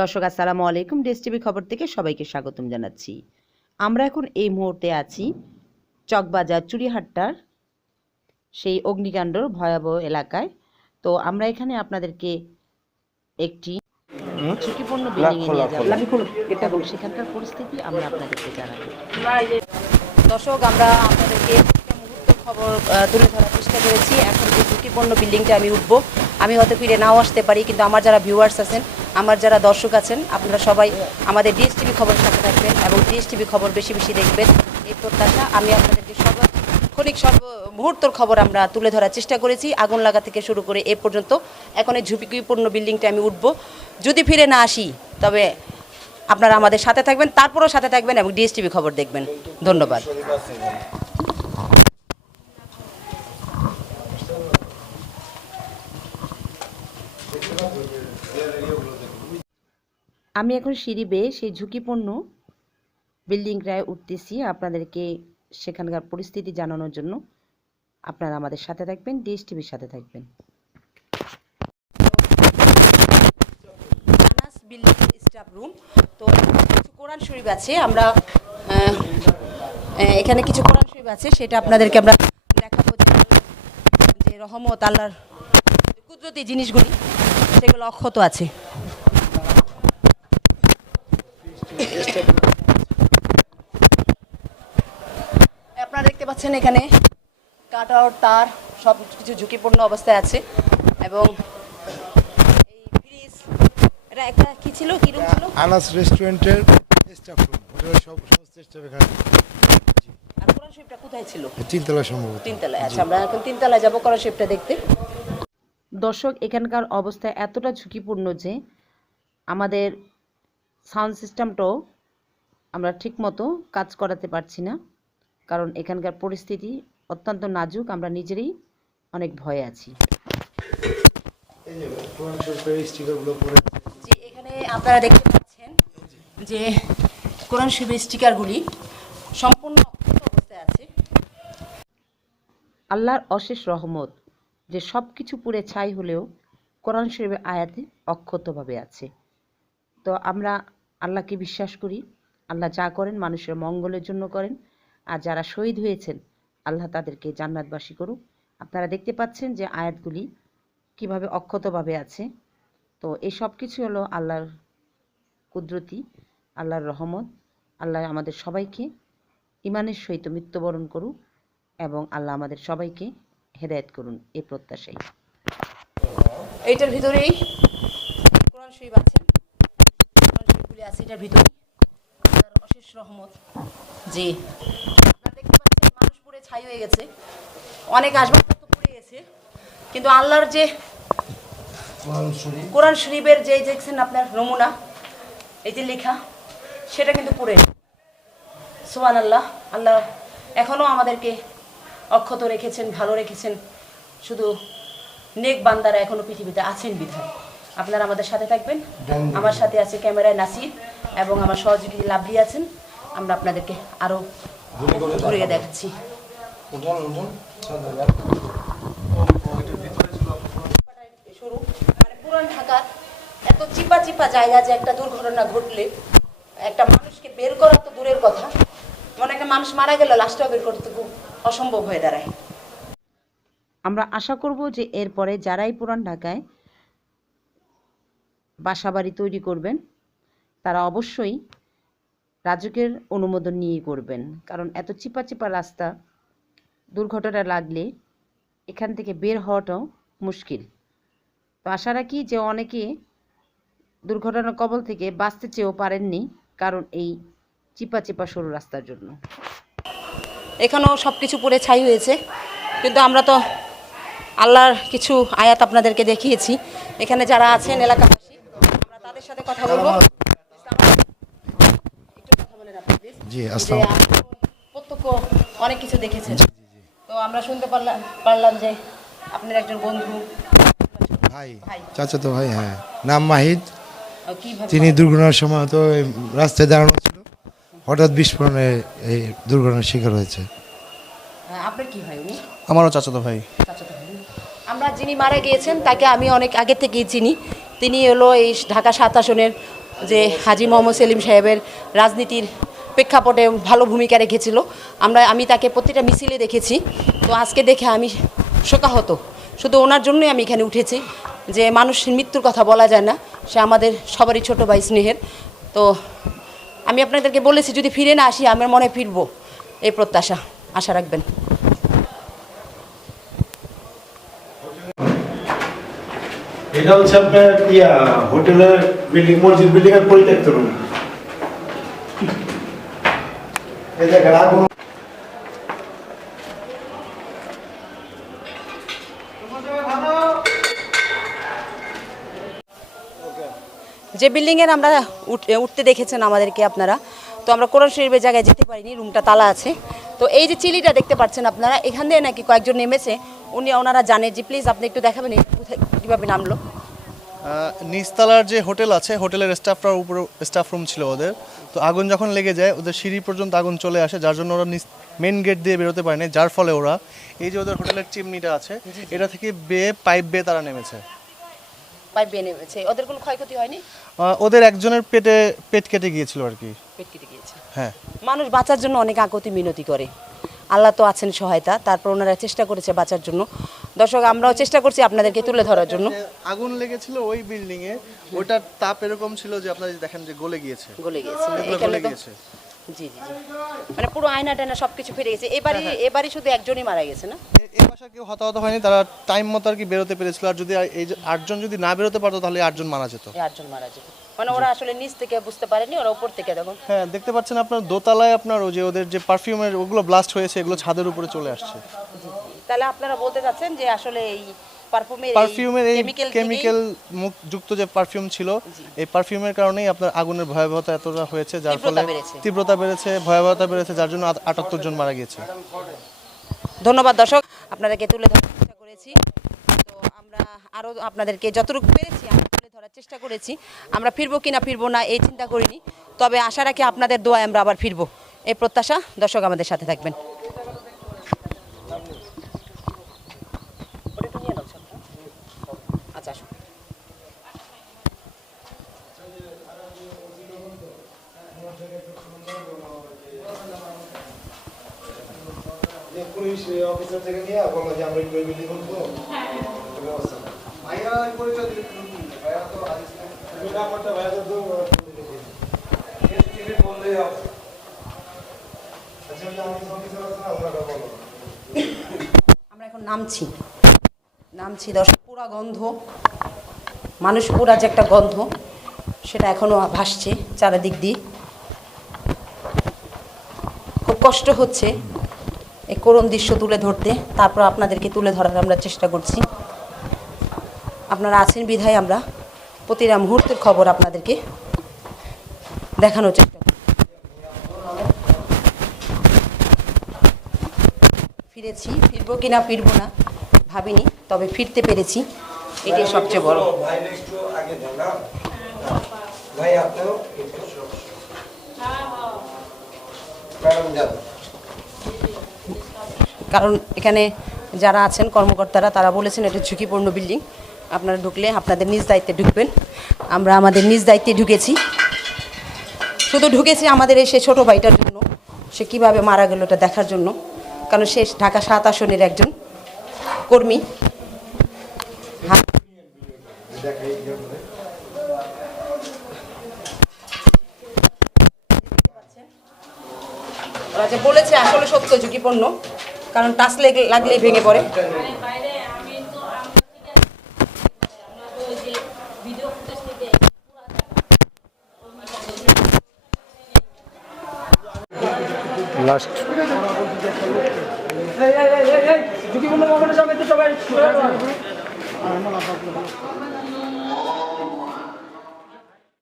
দর্শক আসসালামু আলাইকুম। ডেস টিভি খবর থেকে সবাইকে স্বাগতম জানাচ্ছি। আমরা এখন এই মুহূর্তে আছি চকবাজার চুরিহাট্টার সেই অগ্নিকাণ্ডর ভয়াবহ এলাকায়। তো আমরা এখানে আপনাদেরকে একটি ঝুঁকিপূর্ণ বিল্ডিংয়ে নিয়ে যাব। এবং সেখানকার পরিস্থিতি আমরা আপনাদেরকে জানাব। দর্শক আমরা আপনাদেরকে খবর তুলে ধরার চেষ্টা করেছি। এখন যে ঝুঁকিপূর্ণ বিল্ডিংটা আমি উঠবো আমি হয়তো ফিরে নাও আসতে পারি কিন্তু আমার যারা ভিউয়ার্স আছেন আমার যারা দর্শক আছেন, আপনারা সবাই আমাদের ডিএসটিভি খবর সাথে থাকবেন এবং ডিএসটিভি খবর বেশি বেশি দেখবেন। এই প্রত্যাশা আমি আপনাদেরকে সর্ব ক্ষণিক সর্ব মুহূর্তর খবর আমরা তুলে ধরার চেষ্টা করেছি। আগুন লাগা থেকে শুরু করে এ পর্যন্ত এখন এই ঝুঁকিপূর্ণ বিল্ডিংটা আমি উঠব। যদি ফিরে না আসি, তবে আপনারা আমাদের সাথে থাকবেন, তারপরেও সাথে থাকবেন এবং ডিএসটিভি খবর দেখবেন। ধন্যবাদ। আমি এখন সিঁড়ি বেয়ে সেই ঝুঁকিপূর্ণ বিল্ডিং বিল্ডিংটায় উঠতেছি আপনাদেরকে সেখানকার পরিস্থিতি জানানোর জন্য। আপনারা আমাদের সাথে থাকবেন ডিএস টিভির সাথে থাকবেন। Building staff room. তো কোরআন শরীফ আছে, আমরা এখানে কিছু কোরআন শরীফ আছে, সেটা আপনাদেরকে আমরা দেখাবো যে রহমত, আল্লাহর কুদরতি জিনিসগুলি, সেগুলো অক্ষত আছে। আপনারা দেখতে পাচ্ছেন এখানে কাটার তার সব কিছু ঝুঁকিপূর্ণ অবস্থায় আছে এবং এই ফ্রিজ এটা একটা কি ছিল? কি রুম ছিল? আনাস রেস্টুরেন্টের স্টাফ রুম ওটা সব সমস্ত স্টাফ এখানে। আর কোরআন শরীফটা কোথায় ছিল? তিনতলা সম্ভবত। তিনতলায় আচ্ছা আমরা এখন তিনতলায় যাব কোরআন শরীফটা দেখতে। দর্শক এখানকার অবস্থা এতটা ঝুঁকিপূর্ণ যে আমাদের সাউন্ড সিস্টেমটাও আমরা ঠিকমতো কাজ করাতে পারছি না। কারণ এখানকার পরিস্থিতি অত্যন্ত নাজুক আমরা নিজেরই অনেক ভয়ে আছি। যে এখানে আপনারা দেখতে পাচ্ছেন যে কোরআন শরীফের স্টিকারগুলি সম্পূর্ণ অক্ষত অবস্থায় আছে। আল্লাহর অশেষ রহমত যে সব কিছু পুড়ে ছাই হলেও কোরআন শরীফের আয়াতে অক্ষতভাবে আছে। তো আমরা আল্লাহকে বিশ্বাস করি। আল্লাহ যা করেন মানুষের মঙ্গলের জন্য করেন। আর যারা শহীদ হয়েছেন, আল্লাহ তাদেরকে জান্নাতবাসী করুক। আপনারা দেখতে পাচ্ছেন যে আয়াতগুলি কীভাবে অক্ষতভাবে আছে। তো এই সব কিছু হলো আল্লাহর কুদরতি, আল্লাহর রহমত। আল্লাহ আমাদের সবাইকে ইমানের সহিত মৃত্যুবরণ করুক এবং আল্লাহ আমাদের সবাইকে হেদায়েত করুন এই প্রত্যাশাই এইটার ভিতরেই কোরআন শরীফ আছে। আছে এটার ভিতরে অশেষ রহমত। জি। আপনারা দেখতে পাচ্ছেন মানুষ পুড়ে ছাই হয়ে গেছে। অনেক আসবাবপত্র পুড়ে গেছে। কিন্তু আল্লাহর যে কোরআন শরীফ। কোরআন শরীফের যে দেখছেন আপনার নমুনা এই যে লেখা সেটা কিন্তু পড়ে। সোহান আল্লাহ আল্লাহ এখনও আমাদেরকে অক্ষত রেখেছেন ভালো রেখেছেন। শুধু নেক বান্দারা এখনও পৃথিবীতে আছেন বিধায়। আপনারা আমাদের সাথে থাকবেন। আমার সাথে আছে ক্যামেরায় নাসির এবং আমার সহযোগী লাভলি আছেন। আমরা আপনাদেরকে আরও ঘুরিয়ে দেখাচ্ছি। শুরু। মানে পুরান ঢাকার এত চিপা চিপা জায়গা যে একটা দুর্ঘটনা ঘটলে একটা মানুষকে বের করা তো দূরের কথা। মনে একটা মানুষ মারা গেল লাশটাও বের করতে খুব অসম্ভব হয়ে দাঁড়ায়। আমরা আশা করব যে এরপরে যারাই পুরান ঢাকায় বাসাবাড়ি তৈরি করবেন, তারা অবশ্যই রাজুকের অনুমোদন নিয়ে করবেন। কারণ এত চিপা চিপা রাস্তা দুর্ঘটনা লাগলে এখান থেকে বের হওয়াটাও মুশকিল। তো আশা রাখি যে অনেকে দুর্ঘটনার কবল থেকে বাঁচতে চেয়েও পারেননি কারণ এই চিপা চিপা সরু রাস্তার জন্য। এখানেও সব কিছু পরে ছাই হয়েছে, কিন্তু আমরা তো আল্লাহর কিছু আয়াত আপনাদেরকে দেখিয়েছি। এখানে যারা আছেন আমরা তাদের সাথে কথা বলব। একটু কথা বলেন আপনি please। জি আসসালাম প্রত্যক্ষ অনেক কিছু দেখেছেন। তো আমরা শুনতে পারলাম পারলাম যে আপনার একজন বন্ধু। ভাই ভাই। চাচাতো ভাই হ্যাঁ। নাম মাহিদ তিনি দুর্ঘটনার সময় তো রাস্তায় দাঁড়ানো ছিল। হঠাৎ বিস্ফোরণে এই দুর্ঘটনার শিকার হয়েছে। আপনার কি হয় উনি? আমারও চাচাতো ভাই। চাচাতো ভাই। আমরা যিনি মারা গিয়েছেন তাকে আমি অনেক আগে থেকেই চিনি। তিনি হলো এই ঢাকা সাত আসনের যে হাজি মোহাম্মদ সেলিম সাহেবের রাজনীতির প্রেক্ষাপটে ভালো ভূমিকা রেখেছিল। আমরা, আমি তাকে প্রতিটা মিছিলে দেখেছি। তো আজকে দেখে আমি শোকাহত। শুধু ওনার জন্যই আমি এখানে উঠেছি যে মানুষের মৃত্যুর কথা বলা যায় না, সে আমাদের সবারই ছোট ভাই স্নেহের। তো আমি আপনাদেরকে বলেছি, যদি ফিরে না আসি, আমার মনে ফিরবো। এই প্রত্যাশা। আশা রাখবেন। এটা হচ্ছে আপনার ইয়া, হোটেলের বিল্ডিং, মসজিদ বিল্ডিং এর পরিত্যক্ত রুম। আমরা উঠতে দেখেছেন আমাদেরকে আপনারা, তো আমরা কোরআন শরীফের জায়গায় যেতে পারিনি, রুমটা তালা আছে। তো এই যে চিলিটা দেখতে পাচ্ছেন আপনারা, এখান দিয়ে নাকি কয়েকজন নেমেছে, উনি ওনারা জানে যে, প্লিজ আপনি একটু দেখাবেন কোথায় কীভাবে নামলো? আহ, নিচতলার যে হোটেল আছে হোটেলের স্টাফরার উপরে স্টাফ রুম ছিল ওদের। তো আগুন যখন লেগে যায় ওদের সিঁড়ি পর্যন্ত আগুন চলে আসে যার জন্য ওরা মেন গেট দিয়ে বেরোতে পারেনি যার ফলে ওরা এই যে ওদের হোটেলের চিমনিটা আছে এটা থেকে বেয়ে পাইপ বেয়ে তারা নেমেছে। পাইপ বেয়ে নেমেছে। ওদের কোনো ক্ষয়ক্ষতি হয়নি? ওদের একজনের পেটে পেট কেটে গিয়েছিল আর কি। পেট কেটে গিয়েছে। হ্যাঁ। মানুষ বাঁচার জন্য অনেক আকুতি মিনতি করে। আল্লাহ তো আছেন সহায়তা তারপর ওনারা চেষ্টা করেছে বাঁচার জন্য। দর্শক আমরাও চেষ্টা করছি আপনাদেরকে তুলে ধরার জন্য। আগুন লেগেছিল ওই বিল্ডিং এ ওটার তাপ এরকম ছিল যে আপনারা দেখেন যে গলে গিয়েছে। গলে এখানে গলে গিয়েছে। জি জি মানে পুরো আয়না টায়না সব কিছু ফিরে গেছে। এবারই এবারই শুধু একজনই মারা গেছে না? এই বাসা কেউ হতাহত হয়নি তারা টাইম মতো আর কি বেরোতে পেরেছিল। আর যদি এই আটজন যদি না বেরোতে পারতো তাহলে আটজন মারা যেত। আটজন মারা যেত। মানে ওরা আসলে নিচ থেকে বুঝতে পারেনি ওরা উপর থেকে দেখুন হ্যাঁ দেখতে পাচ্ছেন আপনার দোতলায় আপনার ওই যে ওদের যে পারফিউমের ওগুলো ব্লাস্ট হয়েছে এগুলো ছাদের উপরে চলে আসছে। তাহলে আপনারা বলতে চাচ্ছেন যে আসলে এই পারফিউমের পারফিউমের এই কেমিক্যাল যুক্ত যে পারফিউম ছিল এই পারফিউমের কারণেই আপনার আগুনের ভয়াবহতা এতটা হয়েছে যার ফলে তীব্রতা বেড়েছে ভয়াবহতা বেড়েছে যার জন্য আটাত্তর জন মারা গিয়েছে। ধন্যবাদ দর্শক আপনাদেরকে তুলে ধরার চেষ্টা করেছি। তো আমরা আরও আপনাদেরকে যতটুকু পেরেছি ধরার চেষ্টা করেছি। আমরা ফিরবো কি না ফিরবো না এই চিন্তা করিনি। তবে আশা রাখি আপনাদের দোয়া আমরা আবার ফিরবো। এই প্রত্যাশা দর্শক আমাদের সাথে থাকবেন। আচ্ছা পুলিশ অফিসার থেকে নিয়ে বলল যে আমরা বিল্ডিং উঠবো ব্যবস্থা ভাইয়া পরিচয় আচ্ছা আমরা এখন নামছি। নামছি দর্শক পুরা গন্ধ। মানুষ পুরা যে একটা গন্ধ, সেটা এখনও ভাসছে চারিদিক দিয়ে। খুব কষ্ট হচ্ছে এই করুণ দৃশ্য তুলে ধরতে। তারপর আপনাদেরকে তুলে ধরার আমরা চেষ্টা করছি। আপনারা আছেন বিধায় আমরা। প্রতিটা মুহূর্তের খবর আপনাদেরকে দেখানোর চেষ্টা ফিরেছি ফিরবো কি না ফিরবো না ভাবিনি তবে ফিরতে পেরেছি। এটাই সবচেয়ে বড়। কারণ এখানে যারা আছেন কর্মকর্তারা তারা বলেছেন এটা ঝুঁকিপূর্ণ বিল্ডিং আপনারা ঢুকলে আপনাদের নিজ দায়িত্বে ঢুকবেন। আমরা আমাদের নিজ দায়িত্বে ঢুকেছি। শুধু ঢুকেছি আমাদের এই সে ছোটো ভাইটার জন্য। সে কীভাবে মারা গেল এটা দেখার জন্য। কারণ সে ঢাকা সাত আসনের একজন কর্মী। বলেছে আসলে সত্য ঝুঁকিপূর্ণ। কারণ টাচ লেগে লাগলেই ভেঙে পড়ে। লাস্ট একটু সবাই।